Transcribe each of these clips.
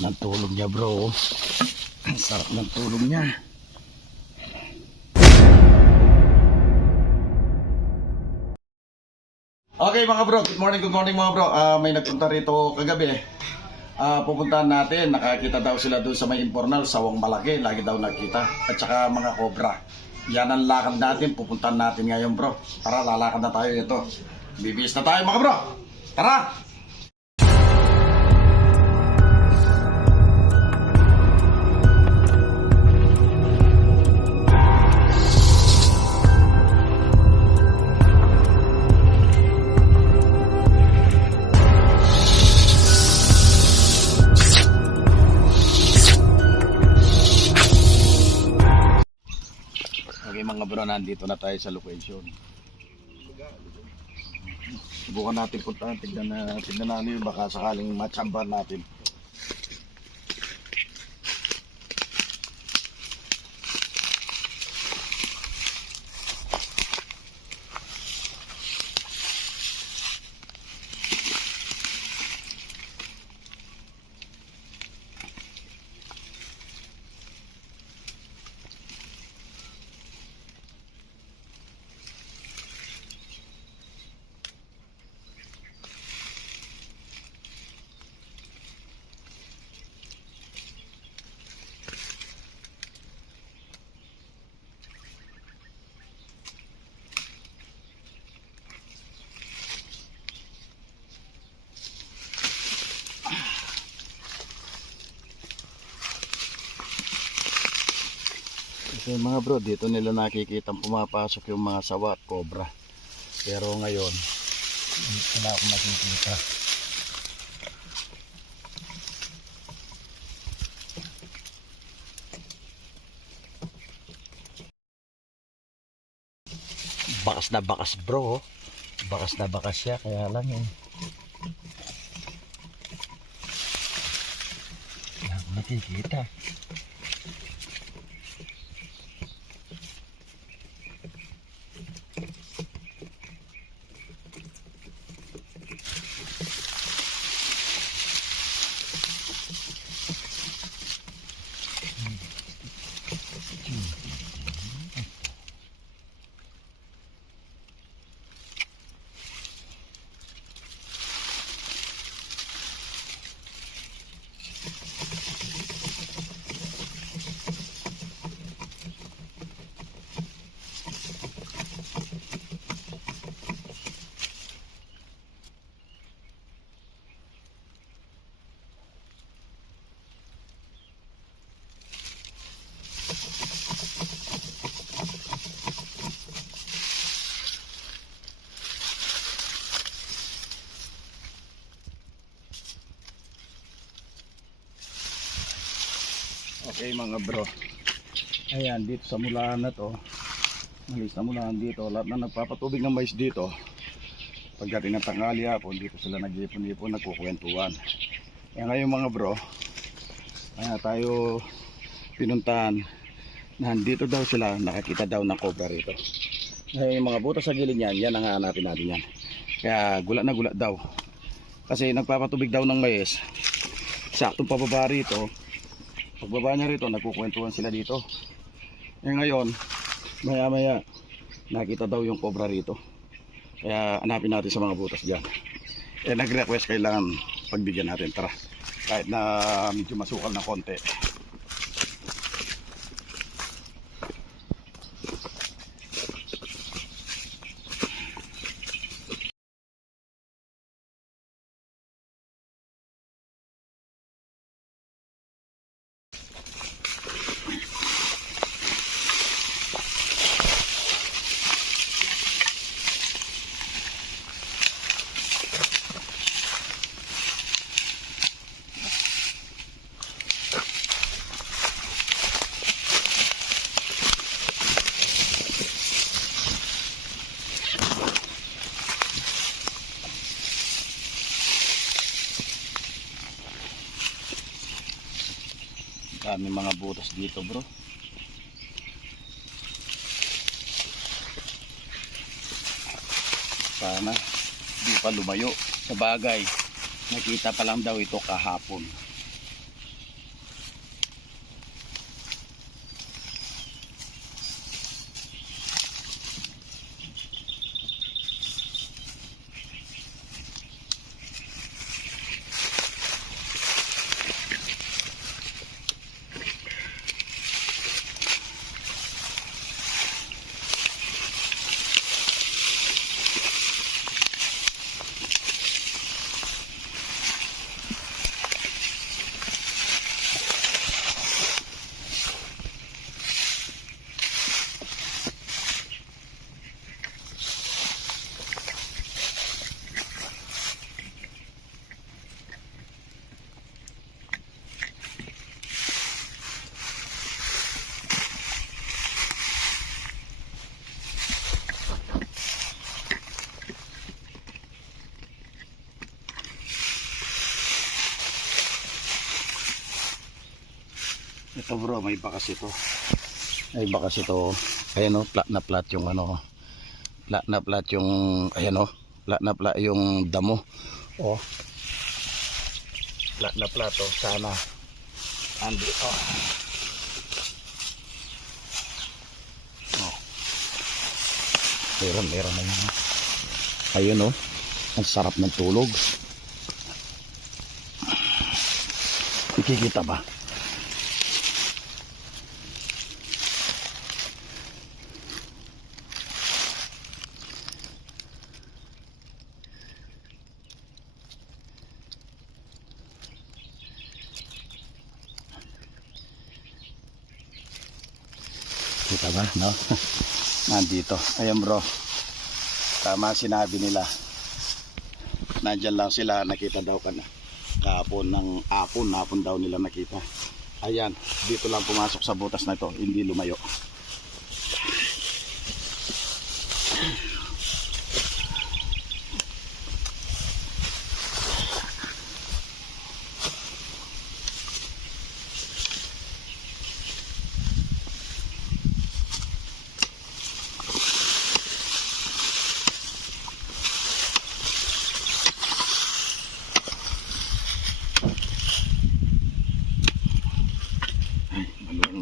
ng tulog niya, bro. Ang sarap ng tulog niya. Okay mga bro, good morning mga bro. May nagpunta rito kagabi. Pupuntahan natin, nakakita daw sila doon sa may Informal, sawang malaki, lagi daw nakita. At saka mga cobra. Yan ang lakad natin, pupuntahan natin ngayon bro. Tara, lalakad na tayo ito. Bibis na tayo mga bro. Tara! Okay mga bro, nandito na tayo sa location. Subukan natin puntahan, tignan natin yung baka sakaling matsambahan natin. Kasi mga bro, dito nila nakikita pumapasok yung mga sawa at cobra. Pero ngayon, wala akong nakikita. Bakas na bakas bro. Bakas na bakas siya, kaya lang yun. Wala akong nakikita. Okay mga bro, ayan dito sa mulahan na to, malis na mulahan dito, lahat na nagpapatubig ng mais dito. Pagdating ng tanghali hapon, dito sila nag-ipon-ipon, nagkukwentuhan. Kaya ngayon mga bro, kaya tayo pinuntahan, nandito daw sila, nakakita daw ng cobra rito. Kaya yung mga butas sa gilid niyan, yan ang hanapin natin yan. Kaya gulat na gulat daw, kasi nagpapatubig daw ng mais, saktong pababa rito. Pagbaba niya rito, nagkukwentuhan sila dito. Ngayon, maya maya nakita daw yung cobra rito. Kaya hanapin natin sa mga butas dyan. Nag-request, kailangan pagbigyan natin. Tara, kahit na medyo masukal na konti. Dami mga butas dito bro. Sana di pa lumayo. Sa bagay, nakita pa lang daw ito kahapon. Ito bro, may bakas ito. May bakas ito. Ayan o, flat na flat yung ano. Flat na flat yung, ayan o. Flat na flat yung damo. O. Flat na flat o. Sana. Andito. O. Meron na yun. Ayun o. Ang sarap ng tulog. Nakikita ba? Kita ba, no? Nandito. Ayan bro. Tama sinabi nila. Nandyan lang sila. Nakita daw ka na. Kahapon ng hapon daw nila nakita. Ayan. Dito lang pumasok sa butas na ito. Hindi lumayo.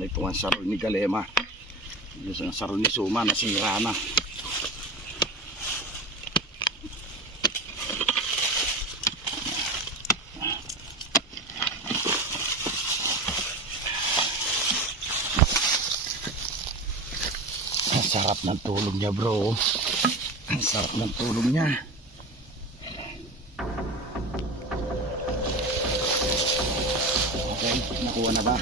Ito ang sarol ni Galema. Yung sarol ni Suma nasira na. Ang sarap ng tulog niya bro. Ang sarap ng tulog niya. Okay, nakuha na ba?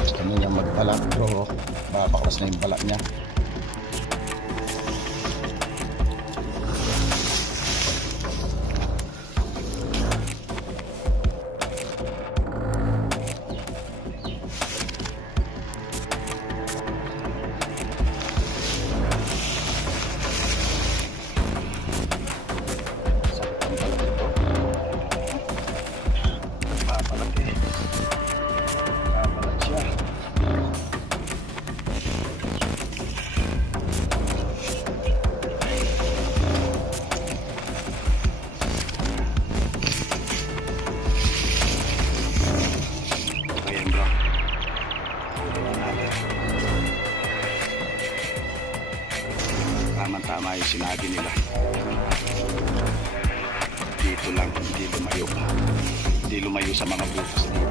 Gusto niya magbalak bro. Babaklas na yung balak niya. Tama yung sinabi nila. Dito lang, hindi lumayo. Hindi lumayo sa mga butas dito.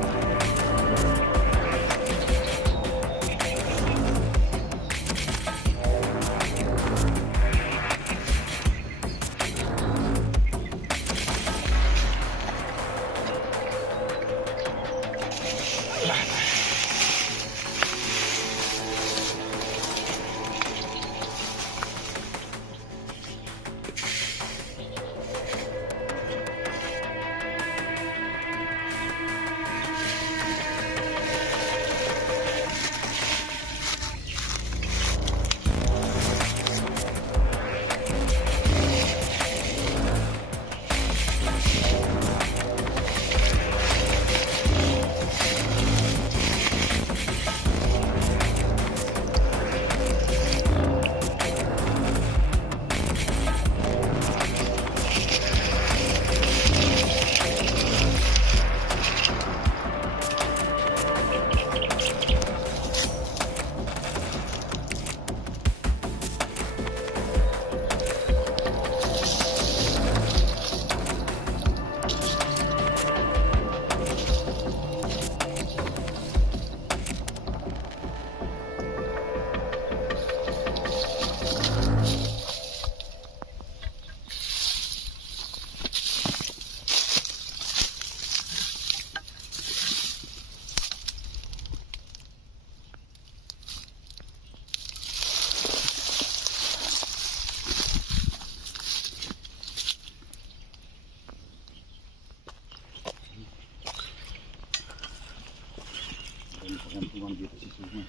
Yan tumang dito si Suma.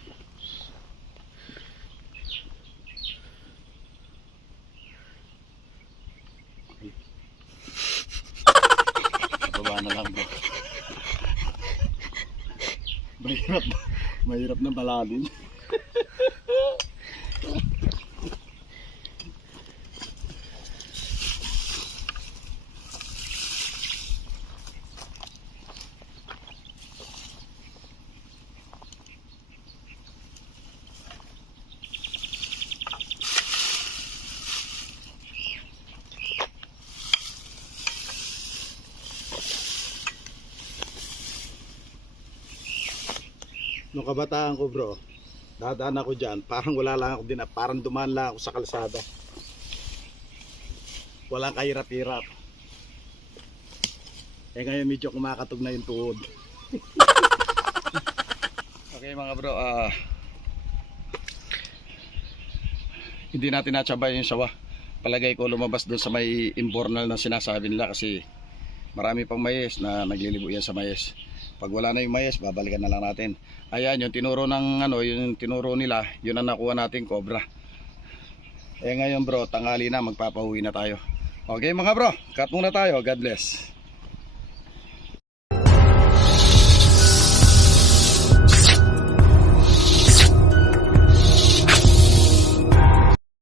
Okay. Baba na lang bro. Mahirap na balalin. Nung kabataan ko bro, dadaan ako dyan, parang wala lang ako din, parang dumaan lang ako sa kalsada. Walang kahirap-hirap. Eh ngayon medyo kumakatog na yung tuhod. Okay mga bro, hindi natin natsabay yung sawa. Palagay ko lumabas doon sa may imbornal na sinasabi nila kasi marami pang mayes na naglilibo yan sa mayes. Pag wala na yung mayes, babalikan na lang natin. Ayan, yung tinuro ng yung tinuro nila, yun ang nakuha natin, cobra. Eh ngayon bro, tanghali na, magpapauwi na tayo. Okay mga bro, cut muna tayo. God bless.